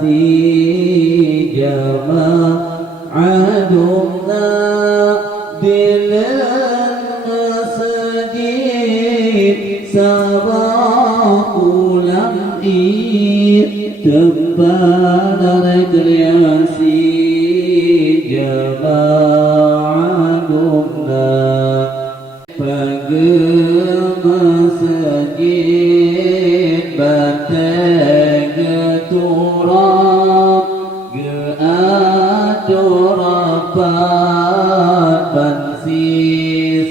في جماعة دمنا بالمساجد سباق لمئي تبان rekreasi jamaah dumna pagi masjid batang turab geadorapat bansi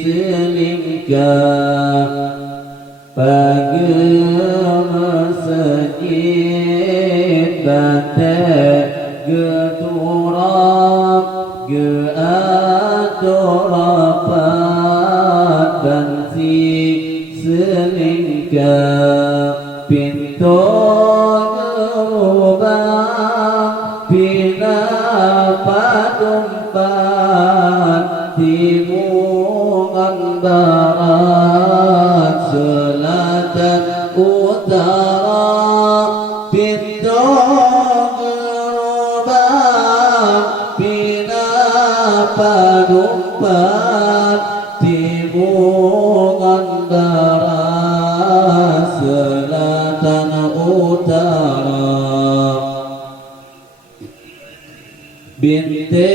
selingkah pagi masjid batang turab geadorapat bansi selingkah pintu gerubang bila padumpan timungan barat selatan utara pintu gerubang bila padumpan timungan barat selatan utara binti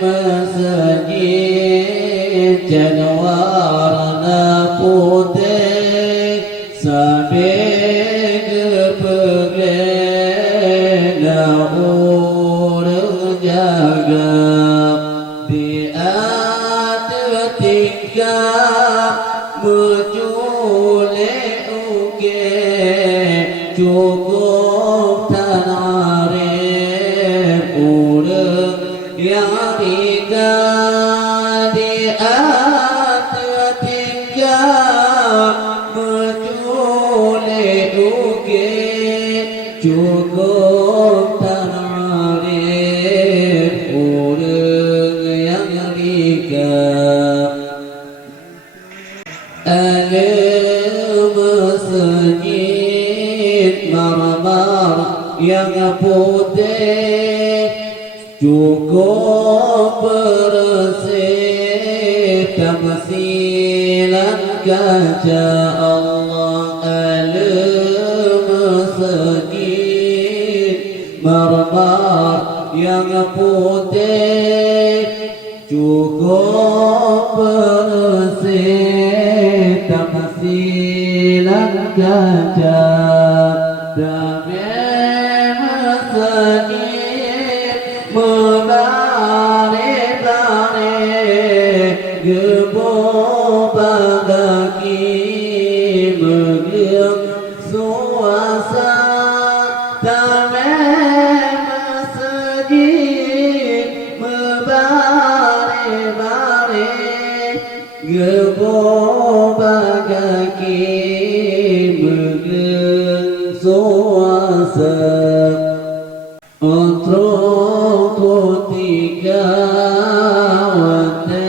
masjid warna putih sampai kepegena orang jaga di atas tingkah menculik uke cukup tanarif orang yang tinggal di atas tingkah menculik uke cukup tanarif orang yang tinggal masjid marmar yang putih cukup bersih tamsilan kaca Allah masjid marmar yang putih cukup bersih tamsilan kaca damai masjid menarik-narik gebuk bagaki mengiang suasana damai masjid menarik-narik gebuk bagaki mengiang suasana untuk tiga waktu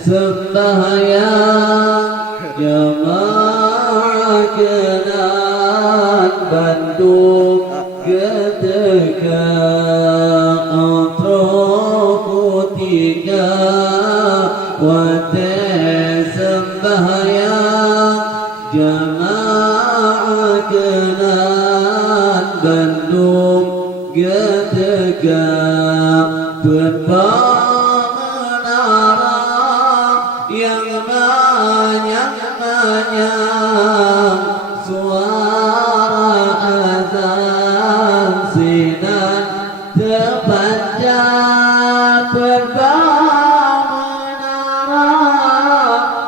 sembahyang jamaah kenaan Bandung ketika untuk tiga waktu sembahyang jamaah kenaan Bandung ketika menara yang manyang-manyang suara azan sinar terpanjang menara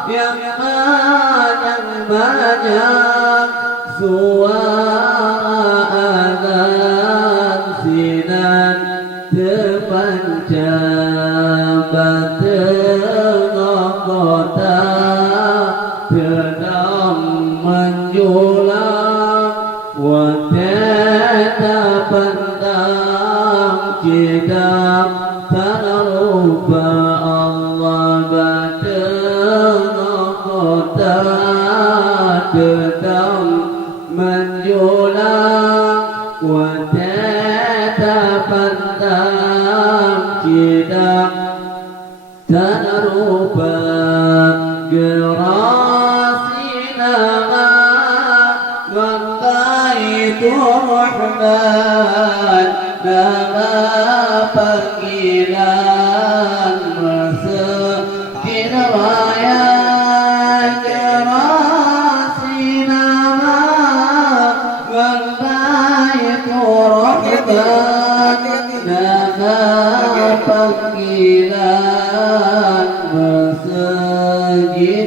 yang manyang-manyang suara azan sinar terpanjang batengah kota tenang menjulang wateta pandang kitab tanah rupa Allah batengah kota tenang menjulang wateta terpendam tidak terubah gerasi nama itu Rahman nama panggilan mesekin raya gerasi nama itu Rahman nama panggilan mesekin